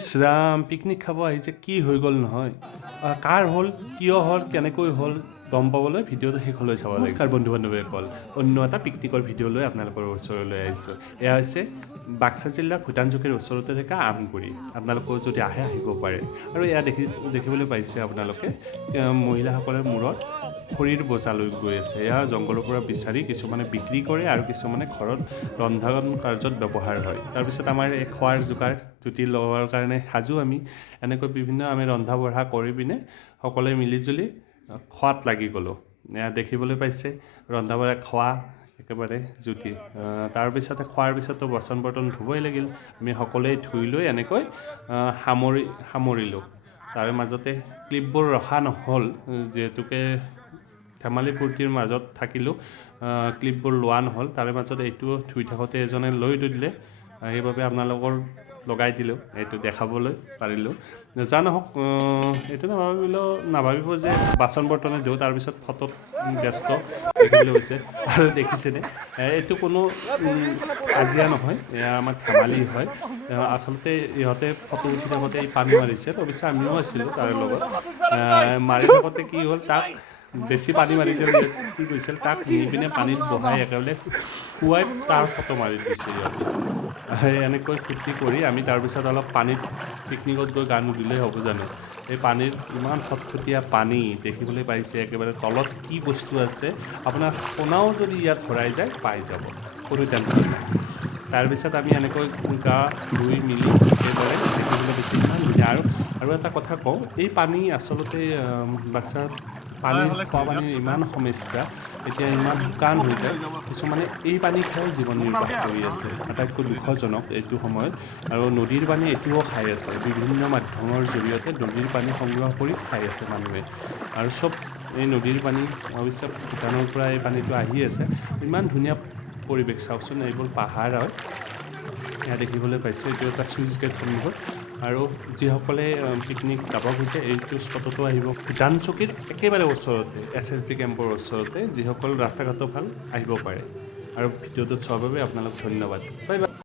ইছৰাম picnic খাব আহিছে কি হৈ গ'ল নহয় কাৰ হ'ল কিয় হ'ল কেনেকৈ হ'ল গম পাবলৈ ভিডিঅ'টো শেষলৈ চাব লাগে। নমস্কাৰ বন্ধু বান্ধৱীসকল, অন্য এটা পিকনিকৰ ভিডিঅ' লৈ আপোনালোকৰ ওচৰলৈ আহিছোঁ। এয়া হৈছে বাক্সা জিলাৰ ভূটান চকীৰ ওচৰতে থকা আমগুৰি। আপোনালোকেও যদি আহে আহিব পাৰে। আৰু এয়া দেখিবলৈ পাইছে আপোনালোকে মহিলাসকলে মূৰত খৰিৰ বোজা লৈ গৈ আছে। এয়া জংঘলৰ পৰা বিচাৰি কিছুমানে বিক্ৰী কৰে আৰু কিছুমানে ঘৰত ৰন্ধন কাৰ্যত ব্যৱহাৰ হয়। তাৰপিছত আমাৰ এই খোৱাৰ যোগাৰ জুতি লোৱাৰ কাৰণে সাজু আমি এনেকৈ বিভিন্ন আমি ৰন্ধা বঢ়া কৰি পিনে সকলোৱে মিলিজুলি খোৱাত লাগি গ'লোঁ। এয়া দেখিবলৈ পাইছে ৰন্ধা বঢ়া খোৱা একেবাৰে জুতি। তাৰপিছতে খোৱাৰ পিছতো বাচন বৰ্তন ধুবই লাগিল। আমি সকলোৱে ধুই লৈ এনেকৈ সামৰিলোঁ। তাৰ মাজতে ক্লিপবোৰ ৰখা নহ'ল যিহেতুকে ধেমালি ফূৰ্তিৰ মাজত থাকিলোঁ, ক্লিপবোৰ লোৱা নহ'ল। তাৰে মাজতে এইটো ধুই থাকোঁতে এজনে লৈ দিলে, সেইবাবে আপোনালোকৰ লগাই দিলোঁ, এইটো দেখাবলৈ পাৰিলোঁ। যা নহওক এইটো নাভাবিব যে বাচন বৰ্তনে দিওঁ তাৰপিছত ফটোত ব্যস্ত দেখিবলৈ হৈছে। আৰু দেখিছেনে এইটো কোনো কাজিয়া নহয়, এয়া আমাৰ ধেমালি হয়। আচলতে ইহঁতে ফটো উঠি থাকোঁতে এই পানী মাৰিছে, অৱশ্যে আমিও আছিলোঁ তাৰে লগত। মাৰি থাকোঁতে কি হ'ল, তাক বেছি পানী মাৰিছিল, কি কৰিছিল তাক নি পিনে পানীত বহাই একেবাৰে শুৱাই তাৰ ফটো মাৰি দিছে ইহঁতে। এনেকৈ ফূৰ্তি কৰি আমি তাৰপিছত অলপ পানীত পিকনিকত গৈ গা নুধুলেই হ'ব জানো। এই পানীৰ ইমান খটখটীয়া পানী দেখিবলৈ পাইছে, একেবাৰে তলত কি বস্তু আছে আপোনাৰ সোণাও যদি ইয়াত ভৰাই যায় পাই যাব, কোনো টেনশ্যন নাই। তাৰপিছত আমি এনেকৈ গা ধুই মেলি একেবাৰে দেখিবলৈ বেছি ইমান ধুনীয়া। আৰু এটা কথা কওঁ, এই পানী আচলতে বাক্সাত খোৱা পানীৰ ইমান সমস্যা, এতিয়া ইমান শুকান হৈ যায়, কিছুমানে এই পানী খাই জীৱন নিৰ্বাহ কৰি আছে। আটাইতকৈ দুখজনক এইটো সময়ত। আৰু নদীৰ পানী এতিয়াও খাই আছে, বিভিন্ন মাধ্যমৰ জৰিয়তে নদীৰ পানী সংগ্ৰহ কৰি খাই আছে মানুহে। আৰু চব এই নদীৰ পানী অৱশ্যে ভূটানৰ পৰা এই পানীটো আহি আছে। ইমান ধুনীয়া পৰিৱেশ চাওকচোন, এইবোৰ পাহাৰ হয়। এয়া দেখিবলৈ পাইছে এইটো এটা চুইচ গেট সন্মুখত। আৰু যিসকলে পিকনিক যাব খোজে এইটো স্পটতো আহিব, ভূটান চকীৰ একেবাৰে ওচৰতে, SSB কেম্পৰ ওচৰতে। যিসকল ৰাস্তা ঘাটো ভাল আহিব পাৰে। আৰু ভিডিঅ'টোত চোৱাৰ বাবে আপোনালোক ধন্যবাদ। Bye bye.